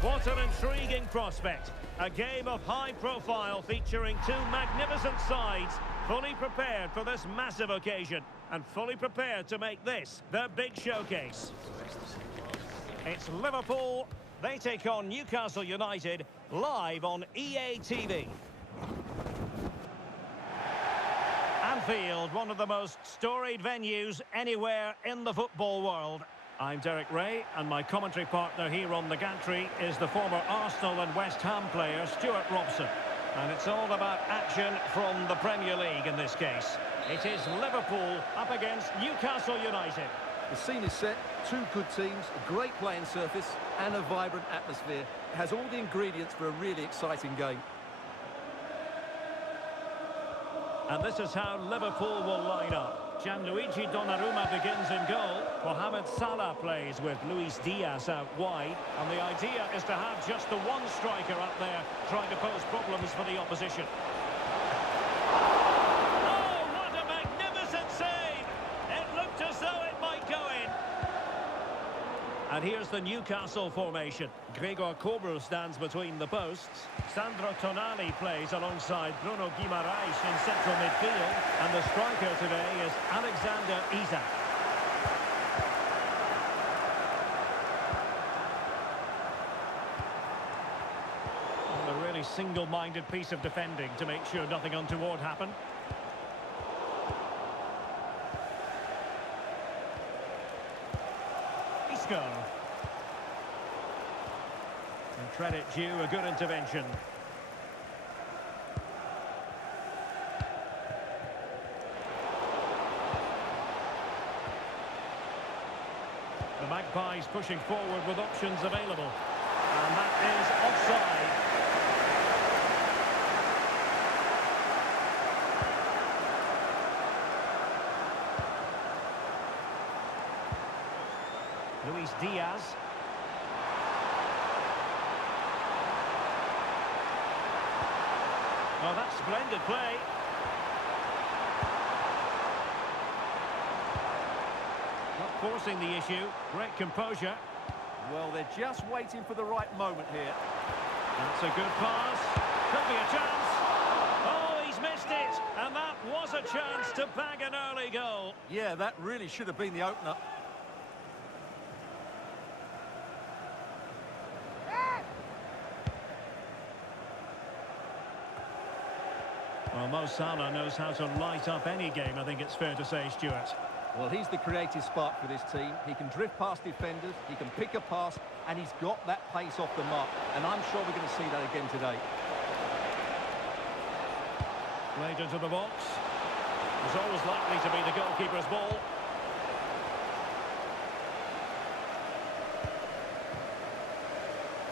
What an intriguing prospect. A game of high profile featuring two magnificent sides, fully prepared for this massive occasion and fully prepared to make this their big showcase. It's Liverpool. They take on Newcastle United live on EA TV. Anfield, one of the most storied venues anywhere in the football world. I'm Derek Ray, and my commentary partner here on the gantry is the former Arsenal and West Ham player Stuart Robson. And it's all about action from the Premier League in this case. It is Liverpool up against Newcastle United. The scene is set, two good teams, a great playing surface and a vibrant atmosphere. It has all the ingredients for a really exciting game. And this is how Liverpool will line up. Gianluigi Donnarumma begins in goal. Mohamed Salah plays with Luis Diaz out wide. And the idea is to have just the one striker up there trying to pose problems for the opposition. Oh, what a magnificent save! It looked as though it might go in. And here's the Newcastle formation. Gregor Kobel stands between the posts. Sandro Tonali plays alongside Bruno Guimaraes in central midfield. And the striker today is Alexander Isak. A really single-minded piece of defending to make sure nothing untoward happened. Isco. And credit due, a good intervention. The Magpies pushing forward with options available. And that is offside. Luis Diaz. Oh, that's splendid play. Not forcing the issue. Great composure. Well, they're just waiting for the right moment here. That's a good pass. Could be a chance. Oh, he's missed it. And that was a chance to bag an early goal. Yeah, that really should have been the opener. Well, Mo Salah knows how to light up any game, I think it's fair to say, Stuart. Well, he's the creative spark for this team. He can drift past defenders, he can pick a pass, and he's got that pace off the mark. And I'm sure we're going to see that again today. Played into the box. It's always likely to be the goalkeeper's ball.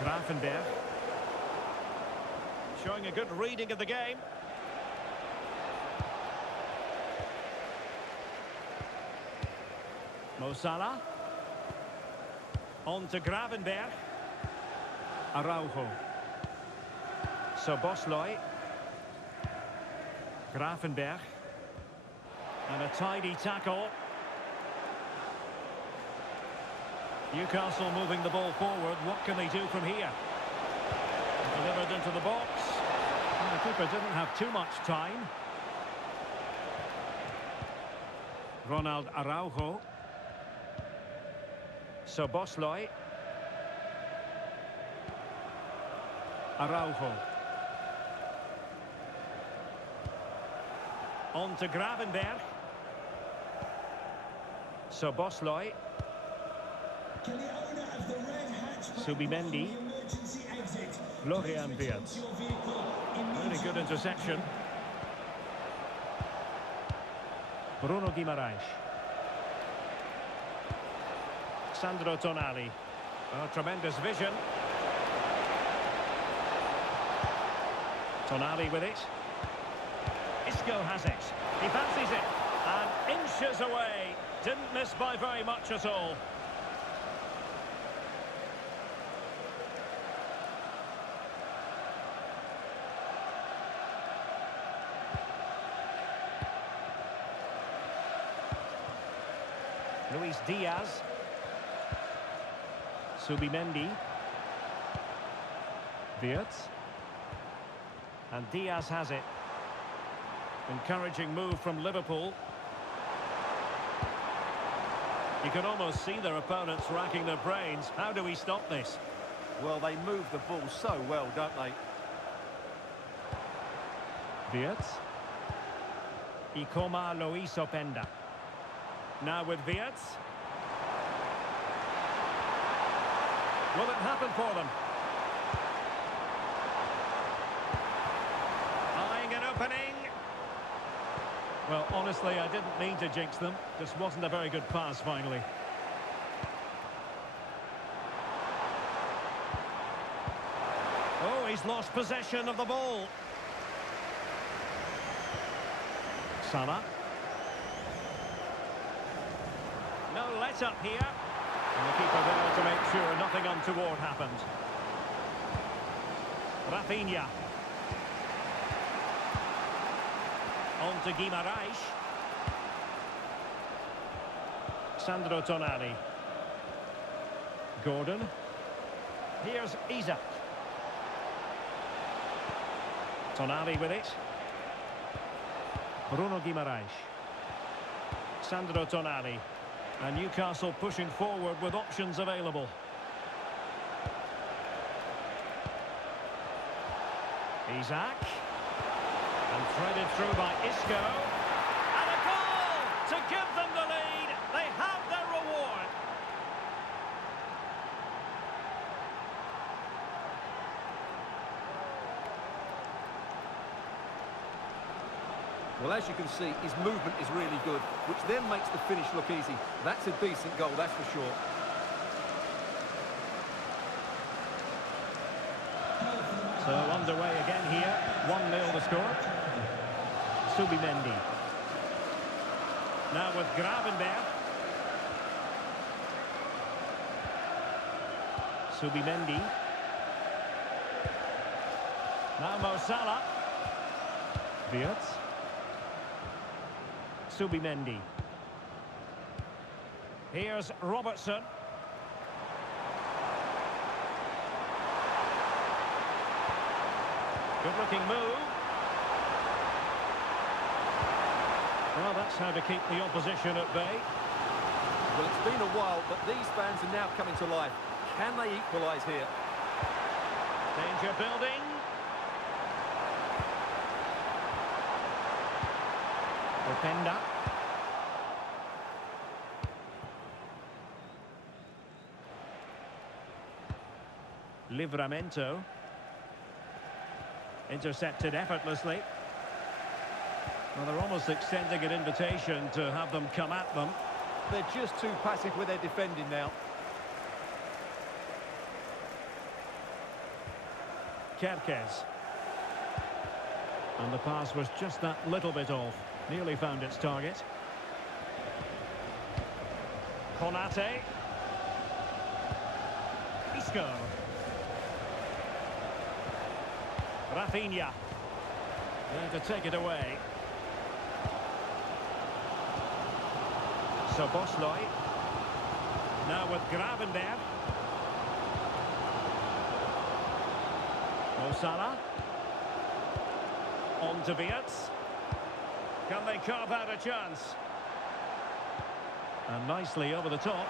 Grafenberg. Showing a good reading of the game. Mo Salah. On to Gravenberg. Araujo. Szoboszlai. Grafenberg. And a tidy tackle. Newcastle moving the ball forward. What can they do from here? Delivered into the box. And the keeper didn't have too much time. Ronald Araujo. Szoboszlai. Araujo. On to Gravenberg. Szoboszlai. Subimendi. Florian Wirtz. Really good interception. Bruno Guimaraes. Sandro Tonali. Oh, tremendous vision. Tonali with it. Isco has it. He fancies it. And inches away. Didn't miss by very much at all. Luis Diaz. Subimendi. Wirtz. And Diaz has it. Encouraging move from Liverpool. You can almost see their opponents racking their brains. How do we stop this? Well, they move the ball so well, don't they? Wirtz. Ikoma Luis Openda. Now with Wirtz. Will it happen for them? Eyeing an opening. Well, honestly, I didn't mean to jinx them. Just wasn't a very good pass, finally. Oh, he's lost possession of the ball. Salah. No let-up here. And the keeper there to make sure nothing untoward happened. Rafinha. On to Guimaraes. Sandro Tonali. Gordon. Here's Isaac. Tonali with it. Bruno Guimaraes. Sandro Tonali. And Newcastle pushing forward with options available. Isaac. And threaded through by Isco. And a goal to give them the lead. They have their reward. Well, as you can see, his movement is really good, which then makes the finish look easy. That's a decent goal, that's for sure. So underway again here. 1-0 the score. Subimendi. Now with Gravenberg. Subimendi. Now Mo Salah. Wirtz. Subimendi. Here's Robertson. Good-looking move. Well, that's how to keep the opposition at bay. Well, it's been a while, but these fans are now coming to life. Can they equalise here? Danger building. Openda. Livramento. Intercepted effortlessly. Well, they're almost extending an invitation to have them come at them. They're just too passive with their defending now. Kerkez. And the pass was just that little bit off. Nearly found its target. Konate. Isco. Rafinha. There to take it away. Szoboszlai. Now with Gravenberg. Mo Salah. On to Wirtz. Can they carve out a chance? And nicely over the top.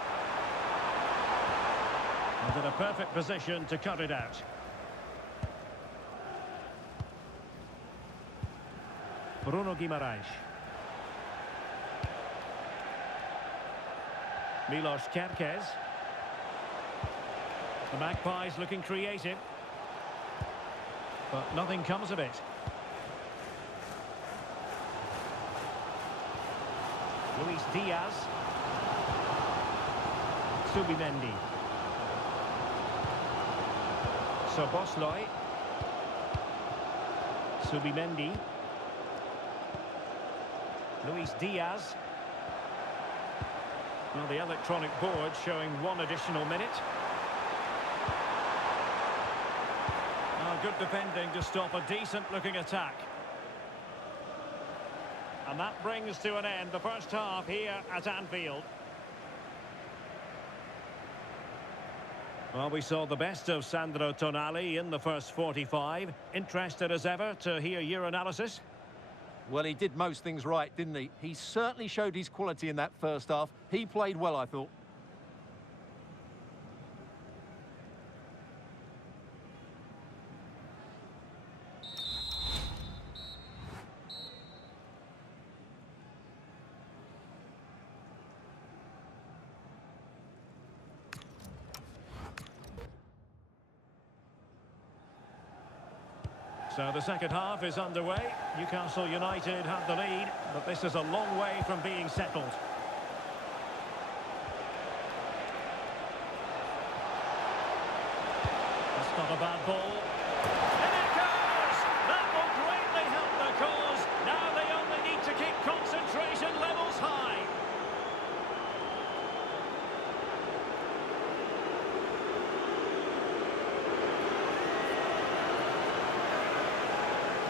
And in a perfect position to cut it out. Bruno Guimaraes. Milos Kerkez. The Magpies looking creative. But nothing comes of it. Luis Diaz. Subimendi. Szoboszlai. Subimendi. Luis Diaz. Well, the electronic board showing 1 additional minute. Good defending to stop a decent-looking attack. And that brings to an end the first half here at Anfield. Well, we saw the best of Sandro Tonali in the first 45. Interested as ever to hear your analysis? Well, he did most things right, didn't he? He certainly showed his quality in that first half. He played well, I thought. So the second half is underway. Newcastle United have the lead, but this is a long way from being settled. That's not a bad ball. And it goes! That will greatly help the cause. Now they only need to keep concentration levels high.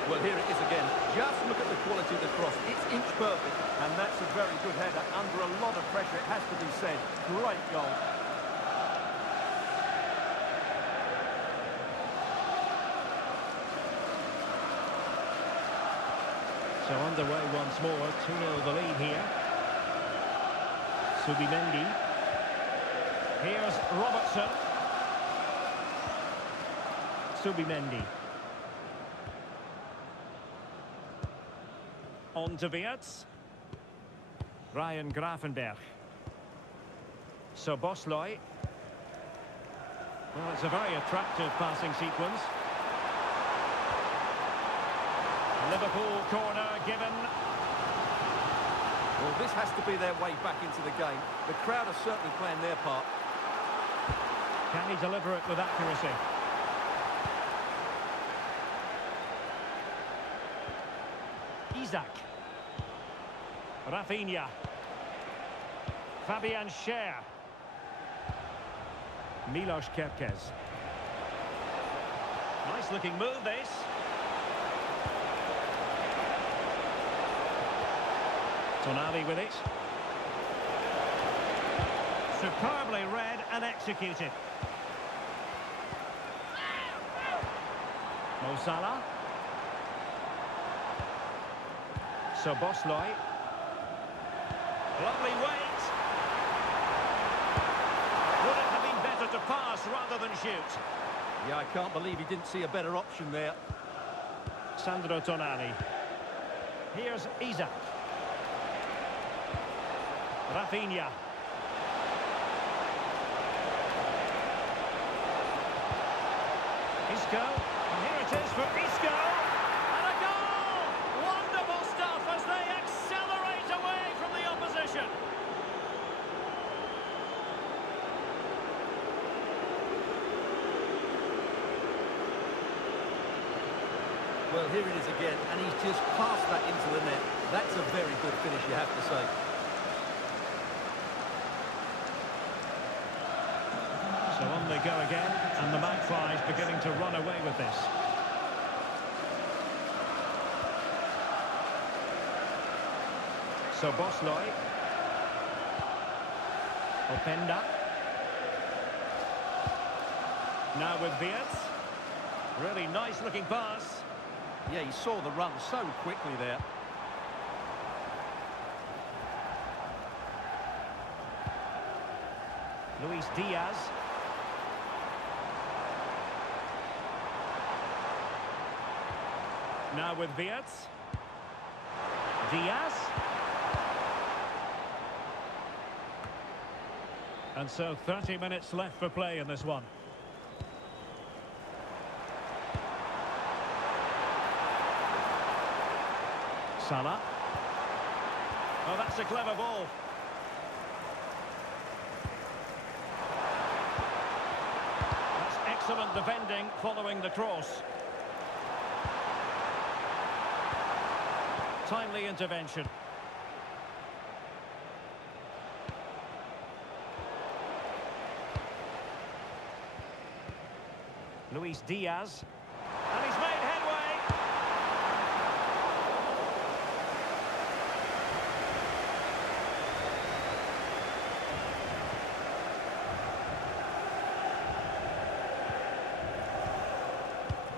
Well, here it is again. Just look at the quality of the cross. It's inch perfect, and that's a very good header. Under a lot of pressure, it has to be said. Great goal. So underway once more, 2-0 the lead here. Subimendi. Here's Robertson. Subimendi. On to Wirtz. Ryan Gravenberg. So Bosloy. Well, it's a very attractive passing sequence. Liverpool corner given. Well, this has to be their way back into the game. The crowd are certainly playing their part. Can he deliver it with accuracy? Isak. Rafinha. Fabian Schär. Milos Kerkez. Nice looking move this. Tonali with it. Superbly read and executed. Mo Salah. So Bosloy. Lovely wait. Would it have been better to pass rather than shoot? Yeah, I can't believe he didn't see a better option there. Sandro Tonali. Here's Isak. Rafinha. Isco. And here it is for Isco. And a goal! Wonderful stuff as they accelerate away from the opposition. Well, here it is again, and he's just passed that into the net. That's a very good finish, you have to say. So on they go again, and the Magpies beginning to run away with this. So Bosloy. Openda. Now with Wirtz. Really nice looking pass. Yeah, he saw the run so quickly there. Luis Diaz. Now with Wirtz. Diaz. And so 30 minutes left for play in this one. Salah. Oh, that's a clever ball. That's excellent defending following the cross. Timely intervention. Luis Diaz. And he's made headway.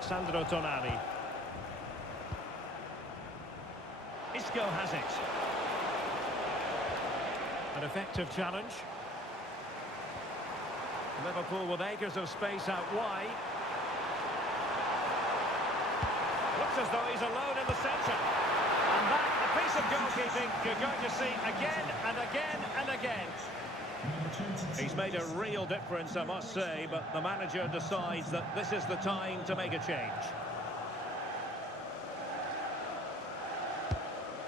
Sandro Tonali. Isco has it. An effective challenge. Liverpool with acres of space out wide. Looks as though he's alone in the centre. And that, a piece of goalkeeping you're going to see again and again and again. He's made a real difference, I must say, but the manager decides that this is the time to make a change.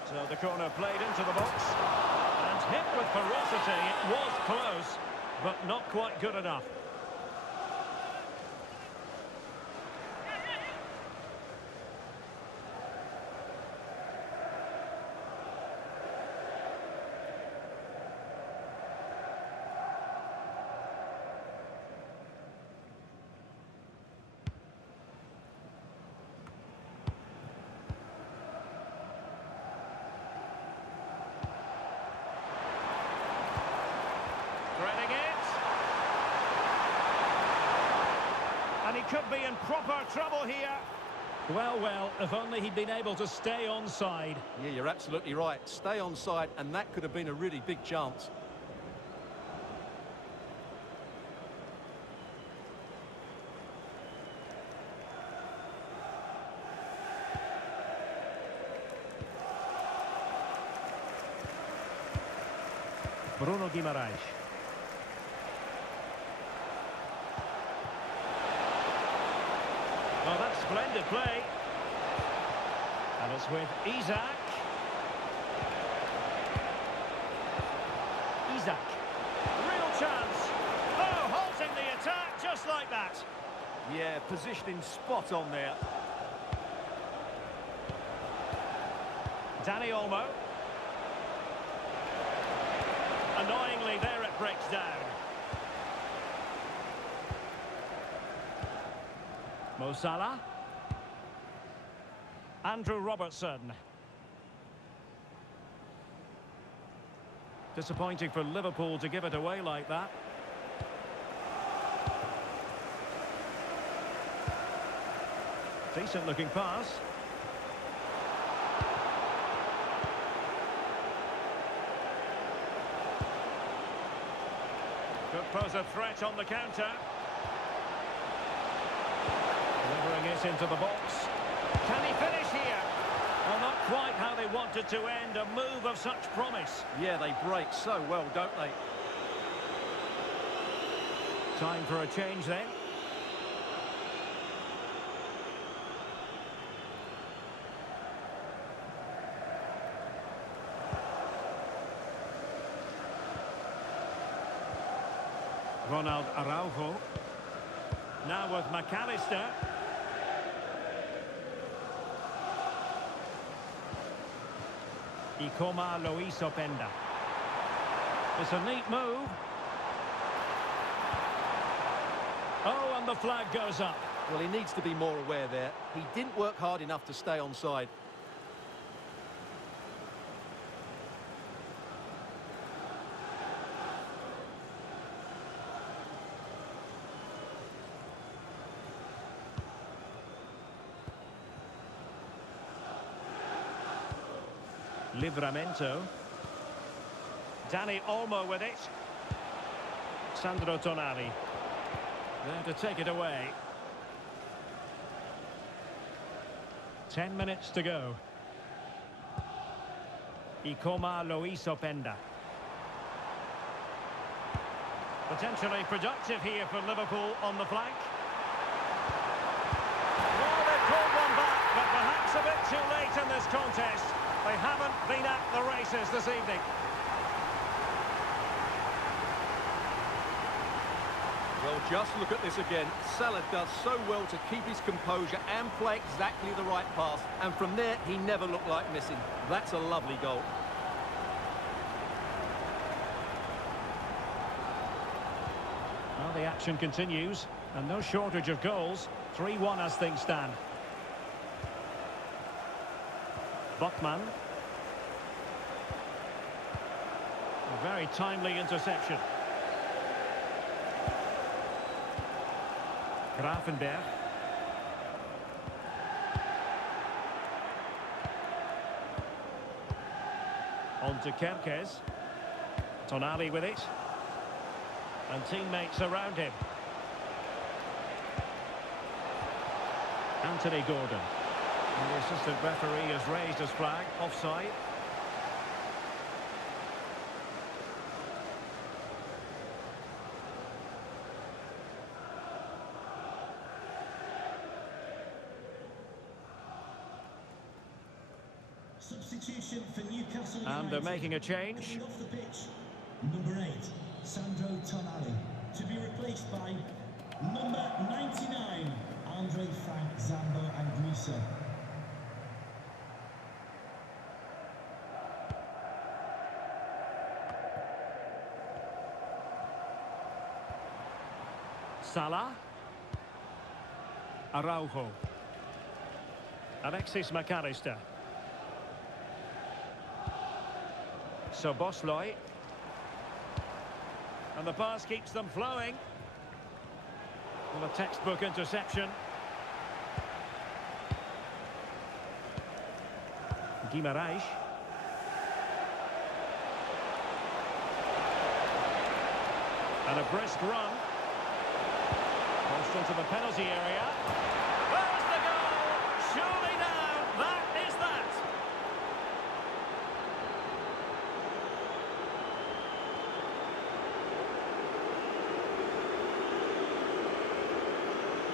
So the corner played into the box. And hit with ferocity. It was close, but not quite good enough. Threading it. And he could be in proper trouble here. Well, if only he'd been able to stay onside. Yeah, you're absolutely right. Stay onside, and that could have been a really big chance. Bruno Guimaraes. Oh, that's splendid play. And it's with Isak. Real chance. Oh, halting the attack just like that. Yeah, positioning spot on there. Dani Olmo. Annoyingly, there it breaks down. Mo Salah. Andrew Robertson. Disappointing for Liverpool to give it away like that. Decent looking pass. Could pose a threat on the counter. Delivering it into the box. Can he finish here? Well, not quite how they wanted to end a move of such promise. Yeah, they break so well, don't they? Time for a change then. Ronald Araujo. Now with McAllister. Ikoma Luis Openda. It's a neat move. Oh, and the flag goes up. Well, he needs to be more aware there. He didn't work hard enough to stay onside. Livramento. Dani Olmo with it. Sandro Tonali. There to take it away. 10 minutes to go. Ikoma Luis Openda. Potentially productive here for Liverpool on the flank. Well, they pulled one back, but perhaps a bit too late in this contest. They haven't been at the races this evening. Well, just look at this again. Salah does so well to keep his composure and play exactly the right pass. And from there, he never looked like missing. That's a lovely goal. Well, the action continues, and no shortage of goals. 3-1 as things stand. Botman. A very timely interception. Grafenberg. On to Kerkez. Tonali with it. And teammates around him. Anthony Gordon. And the assistant referee has raised his flag. Offside. Substitution for Newcastle And they're making a change. Coming off the pitch, number 8, Sandro Tonali, to be replaced by number 99, Andre Frank Zambo Anguissa. Salah. Araujo. Alexis McAllister. Szoboszlai. And the pass keeps them flowing. Well, a textbook interception. Guimarães. And a brisk run. Crossed into the penalty area. There's the goal! Surely now, that is that!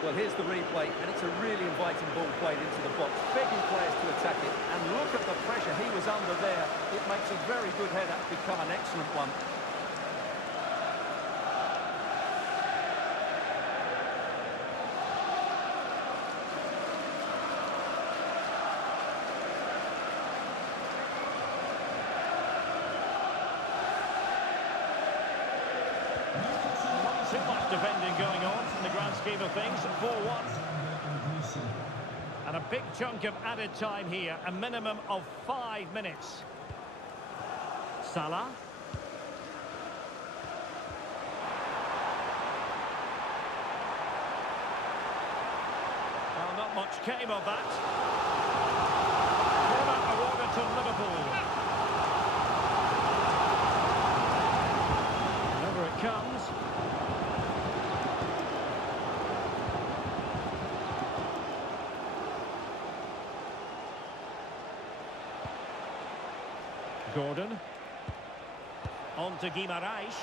Well, here's the replay, and it's a really inviting ball played into the box, begging players to attack it. And look at the pressure he was under there. It makes a very good header become an excellent one. Not too much defending going on in the grand scheme of things. 4-1. And a big chunk of added time here. A minimum of 5 minutes. Salah. Well, not much came of that. Corner awarded to Liverpool. Over it comes. Gordon. On to Guimarães.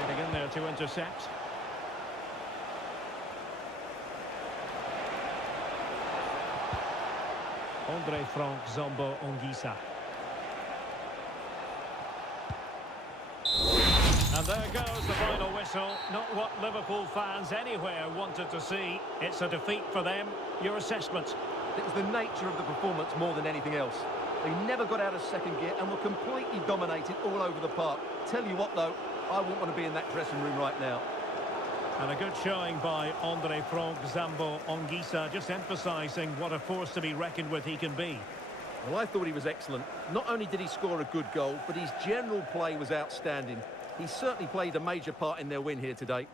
Getting in there to intercept. Andre Frank Zambo Anguissa. And there goes the final whistle. Not what Liverpool fans anywhere wanted to see. It's a defeat for them. Your assessment? It was the nature of the performance more than anything else. They never got out of second gear and were completely dominated all over the park. Tell you what, though, I wouldn't want to be in that dressing room right now. And a good showing by Andre Frank Zambo Anguissa, just emphasising what a force to be reckoned with he can be. Well, I thought he was excellent. Not only did he score a good goal, but his general play was outstanding. He certainly played a major part in their win here today.